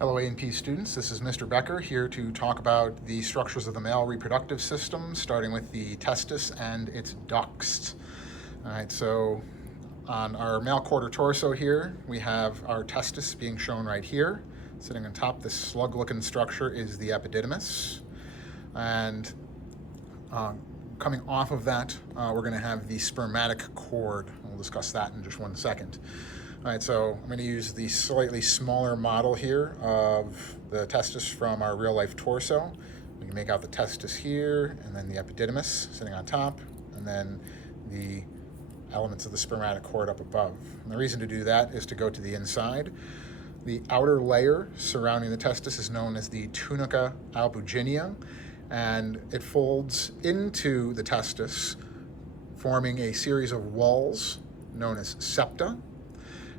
Hello A&P students, this is Mr. Becker here to talk about the structures of the male reproductive system, starting with the testis and its ducts. All right, so on our male quarter torso here, we have our testis being shown right here. Sitting on top, this slug-looking structure is the epididymis. And coming off of that, we're going to have the spermatic cord. We'll discuss that in just one second. All right, so I'm going to use the slightly smaller model here of the testis from our real-life torso. We can make out the testis here, and then the epididymis sitting on top, and then the elements of the spermatic cord up above. And the reason to do that is to go to the inside. The outer layer surrounding the testis is known as the tunica albuginea, and it folds into the testis, forming a series of walls known as septa.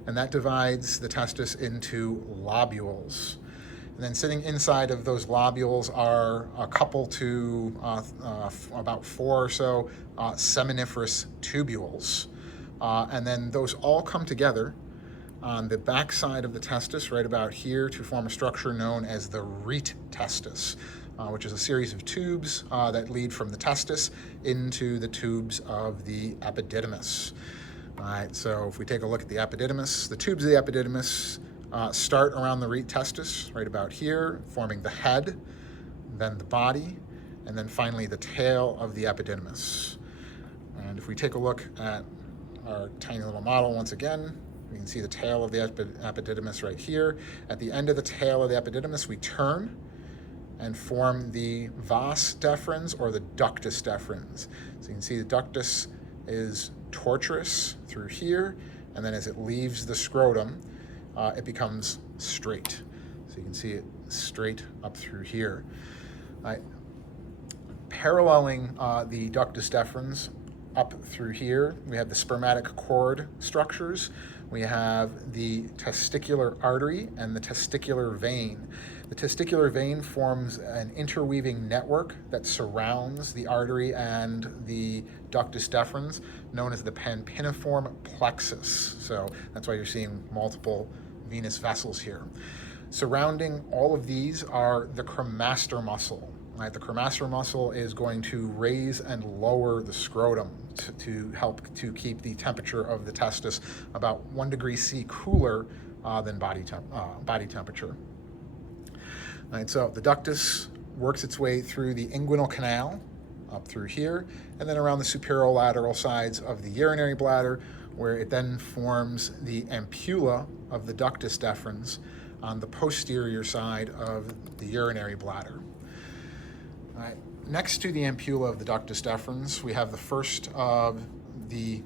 And that divides the testis into lobules. And then sitting inside of those lobules are a couple to about 4 or so seminiferous tubules. And then those all come together on the back side of the testis, right about here, to form a structure known as the rete testis, which is a series of tubes that lead from the testis into the tubes of the epididymis. All right, so if we take a look at the epididymis, the tubes of the epididymis start around the rete testis, right about here, forming the head, then the body, and then finally the tail of the epididymis. And if we take a look at our tiny little model once again, we can see the tail of the epididymis right here. At the end of the tail of the epididymis, we turn and form the vas deferens or the ductus deferens. So you can see the ductus is tortuous through here, and then as it leaves the scrotum, it becomes straight. So you can see it straight up through here. Paralleling the ductus deferens up through here, we have the spermatic cord structures. We have the testicular artery and the testicular vein. The testicular vein forms an interweaving network that surrounds the artery and the ductus deferens, known as the pampiniform plexus. So that's why you're seeing multiple venous vessels here. Surrounding all of these are the cremaster muscle. Right? The cremaster muscle is going to raise and lower the scrotum to help to keep the temperature of the testis about 1 degree C cooler than body temperature. All right, so the ductus works its way through the inguinal canal up through here, and then around the superolateral sides of the urinary bladder, where it then forms the ampulla of the ductus deferens on the posterior side of the urinary bladder. All right. Next to the ampulla of the ductus deferens, we have the first of the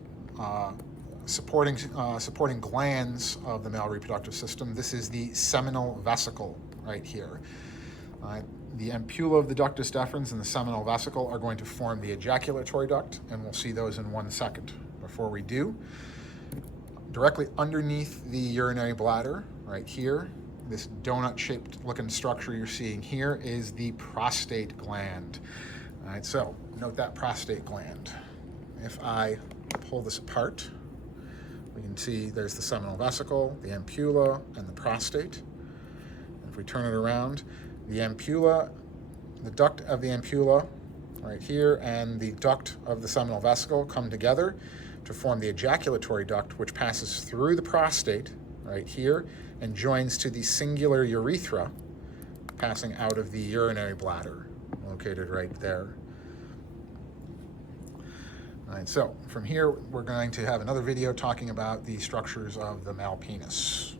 supporting glands of the male reproductive system. This is the seminal vesicle right here. The ampulla of the ductus deferens and the seminal vesicle are going to form the ejaculatory duct, and we'll see those in 1 second. Before we do, directly underneath the urinary bladder, right here, this donut-shaped looking structure you're seeing here is the prostate gland. All right, so note that prostate gland. If I pull this apart, we can see there's the seminal vesicle, the ampulla, and the prostate. And if we turn it around, the ampulla, the duct of the ampulla right here, and the duct of the seminal vesicle come together to form the ejaculatory duct, which passes through the prostate right here and joins to the singular urethra, passing out of the urinary bladder, located right there. All right, so from here, we're going to have another video talking about the structures of the male penis.